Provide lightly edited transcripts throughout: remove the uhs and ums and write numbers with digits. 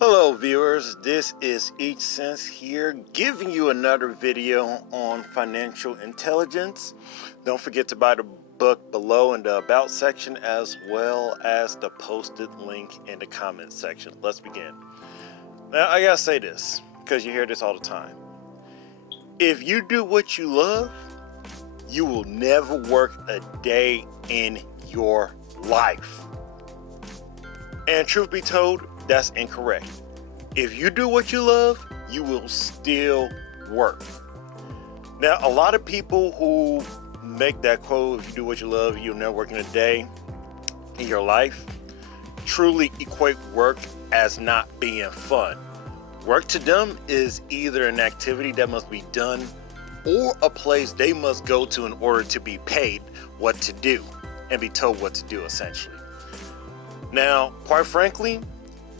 Hello viewers, this is Each Sense here, giving you another video on financial intelligence. Don't forget to buy the book below in the about section, as well as the posted link in the comment section. Let's begin. Now I gotta say this, because you hear this all the time. If you do what you love, you will never work a day in your life. And truth be told, that's incorrect. If you do what you love, you will still work. Now, a lot of people who make that quote, if you do what you love, you'll never work in a day in your life, truly equate work as not being fun. Work to them is either an activity that must be done or a place they must go to in order to be paid what to do and be told what to do, essentially. Now, quite frankly,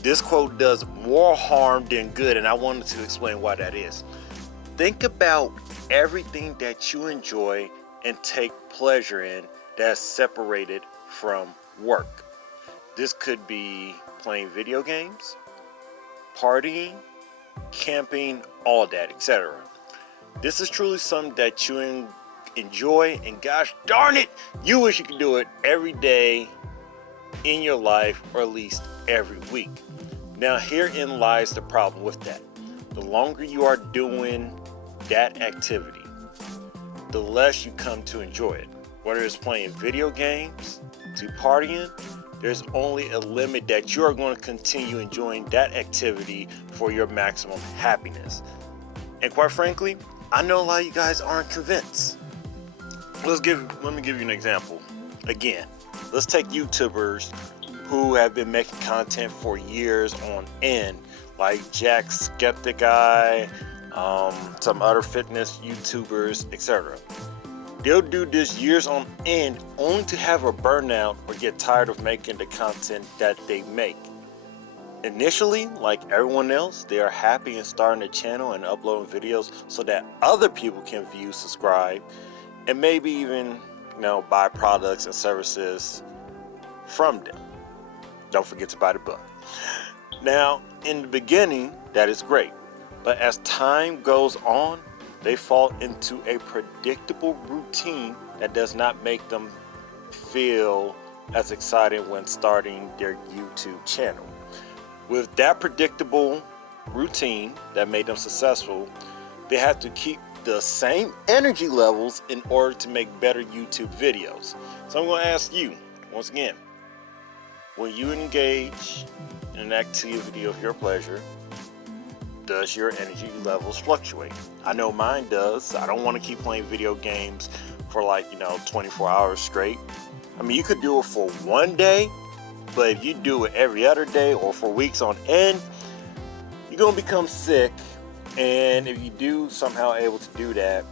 this quote does more harm than good, and I wanted to explain why that is. Think about everything that you enjoy and take pleasure in that's separated from work. This could be playing video games, partying, camping, all that, etc. This is truly something that you enjoy, and gosh darn it, you wish you could do it every day in your life, or at least every week. Now, herein lies the problem with that. The longer you are doing that activity, the less you come to enjoy it. Whether it's playing video games to partying, there's only a limit that you are going to continue enjoying that activity for your maximum happiness. And quite frankly, I know a lot of you guys aren't convinced. Let me give you an example. Again, let's take YouTubers who have been making content for years on end, like Jacksepticeye, some other fitness YouTubers, etc. They'll do this years on end only to have a burnout or get tired of making the content that they make. Initially, like everyone else, they are happy in starting a channel and uploading videos so that other people can view, subscribe, and maybe even, buy products and services from them. Don't forget to buy the book. Now, in the beginning, that is great. But as time goes on, they fall into a predictable routine that does not make them feel as exciting when starting their YouTube channel. With that predictable routine that made them successful, they have to keep the same energy levels in order to make better YouTube videos. So I'm going to ask you, once again, when you engage in an activity of your pleasure, does your energy levels fluctuate? I know mine does. I don't want to keep playing video games for 24 hours straight. I mean, you could do it for one day, but if you do it every other day or for weeks on end, you're going to become sick. And if you do somehow able to do that,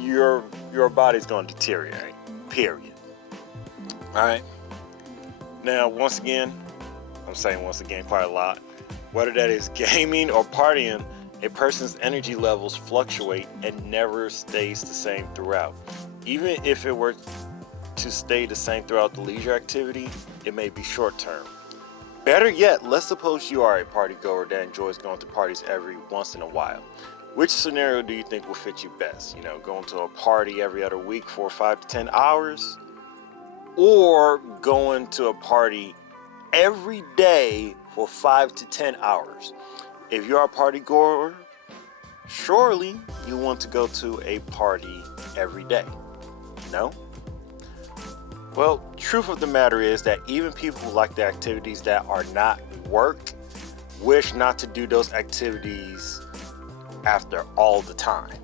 your body's going to deteriorate, period. All right. Now, once again, I'm saying once again quite a lot, whether that is gaming or partying, a person's energy levels fluctuate and never stays the same throughout. Even if it were to stay the same throughout the leisure activity, it may be short term. Better yet, let's suppose you are a party goer that enjoys going to parties every once in a while. Which scenario do you think will fit you best? Going to a party every other week for 5 to 10 hours? Or going to a party every day for 5 to 10 hours. If you're a party goer, surely you want to go to a party every day. No? Well, truth of the matter is that even people who like the activities that are not work wish not to do those activities after all the time.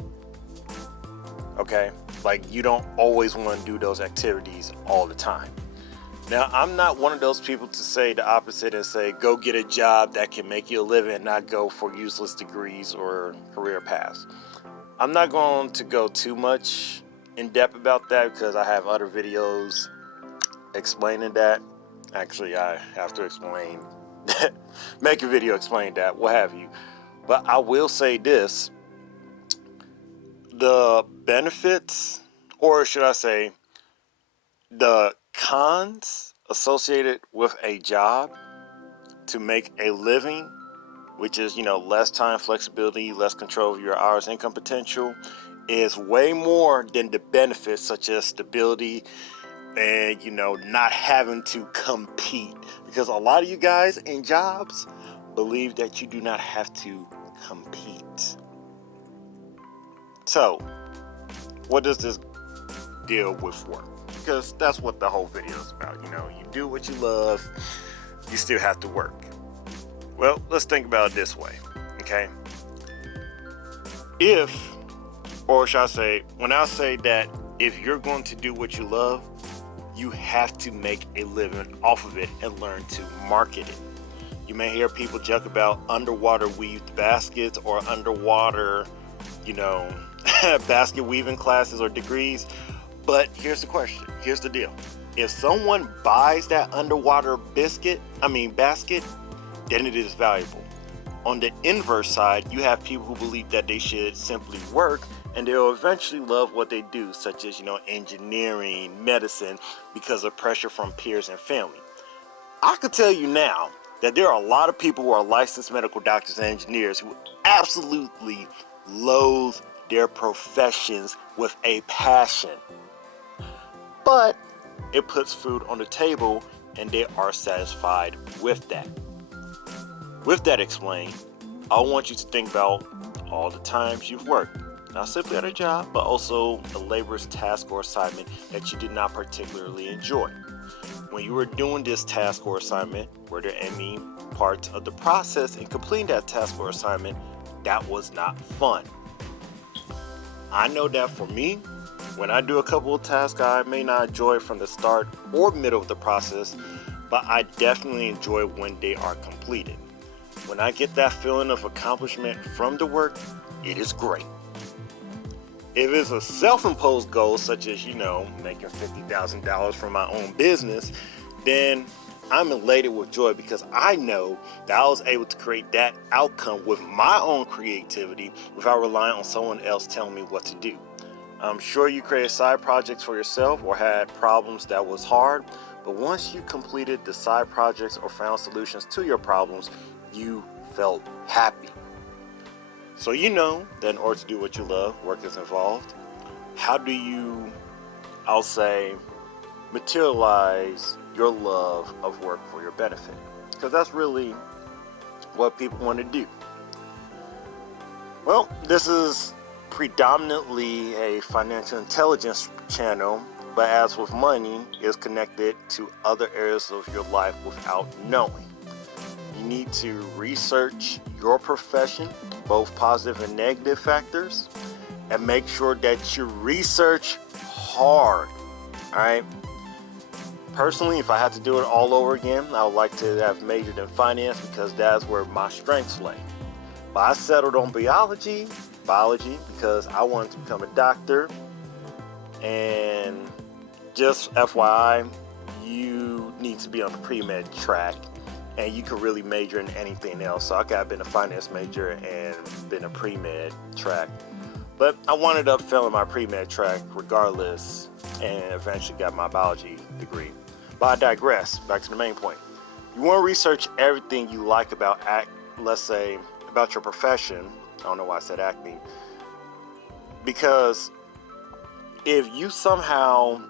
Okay? Like, you don't always want to do those activities all the time. Now, I'm not one of those people to say the opposite and say, go get a job that can make you a living and not go for useless degrees or career paths. I'm not going to go too much in depth about that because I have other videos explaining that. Actually, I have to explain, make a video explain that, what have you. But I will say this. The benefits, or should I say, the cons associated with a job to make a living, which is, less time, flexibility, less control of your hours, income potential, is way more than the benefits such as stability and, not having to compete. Because a lot of you guys in jobs believe that you do not have to compete. So, what does this deal with work? Because that's what the whole video is about. You do what you love, you still have to work. Well, let's think about it this way, okay? When I say that if you're going to do what you love, you have to make a living off of it and learn to market it. You may hear people joke about underwater weaved baskets or underwater, basket weaving classes or degrees. But here's the question. Here's the deal. If someone buys that underwater basket, then it is valuable. On the inverse side, you have people who believe that they should simply work and they'll eventually love what they do, such as, engineering, medicine, because of pressure from peers and family. I could tell you now that there are a lot of people who are licensed medical doctors and engineers who absolutely loathe their professions with a passion. But it puts food on the table and they are satisfied with that. With that explained, I want you to think about all the times you've worked, not simply at a job, but also a laborious task or assignment that you did not particularly enjoy. When you were doing this task or assignment, were there any parts of the process in completing that task or assignment that was not fun? I know that for me, when I do a couple of tasks I may not enjoy from the start or middle of the process, but I definitely enjoy when they are completed. When I get that feeling of accomplishment from the work, it is great. If it's a self-imposed goal, such as, making $50,000 from my own business, then I'm elated with joy because I know that I was able to create that outcome with my own creativity without relying on someone else telling me what to do. I'm sure you created side projects for yourself or had problems that was hard, but once you completed the side projects or found solutions to your problems, you felt happy. So that in order to do what you love, work is involved. How do you, materialize your love of work for your benefit? Because that's really what people want to do. Well, this is predominantly a financial intelligence channel, but as with money, it's connected to other areas of your life without knowing. You need to research your profession, both positive and negative factors, and make sure that you research hard. All right. Personally, if I had to do it all over again, I would like to have majored in finance because that's where my strengths lay. But I settled on biology, because I wanted to become a doctor. And just FYI, you need to be on the pre-med track and you can really major in anything else. So I could have been a finance major and been a pre-med track. But I wound up failing my pre-med track regardless and eventually got my biology degree. But I digress. Back to the main point. You want to research everything you like about about your profession. I don't know why I said acting. Because if you somehow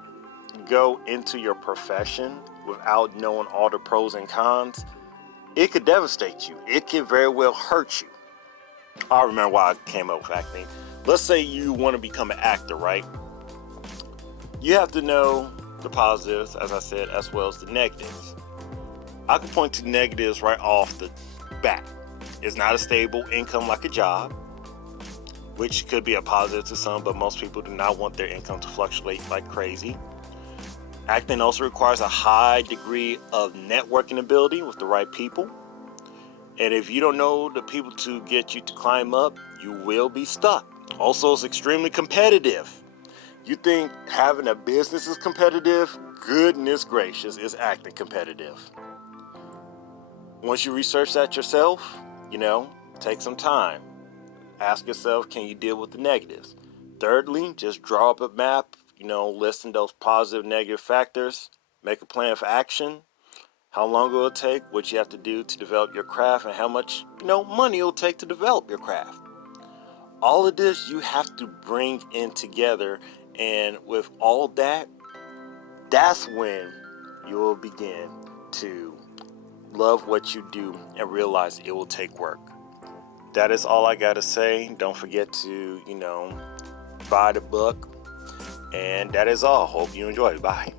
go into your profession without knowing all the pros and cons, it could devastate you. It could very well hurt you. I remember why I came up with acting. Let's say you want to become an actor, right? You have to know the positives, as I said, as well as the negatives. I can point to negatives right off the bat. It's not a stable income like a job, which could be a positive to some, but most people do not want their income to fluctuate like crazy. Acting also requires a high degree of networking ability with the right people. And if you don't know the people to get you to climb up, you will be stuck. Also, it's extremely competitive. You think having a business is competitive? Goodness gracious, is acting competitive. Once you research that yourself, take some time. Ask yourself, can you deal with the negatives? Thirdly, just draw up a map, listing those positive, negative factors. Make a plan for action. how long it will take, what you have to do to develop your craft, and how much money it will take to develop your craft. All of this you have to bring in together, and with all that, that's when you will begin to love what you do and realize it will take work. That is all I gotta say. Don't forget to buy the book, and that is all. Hope you enjoy. Bye.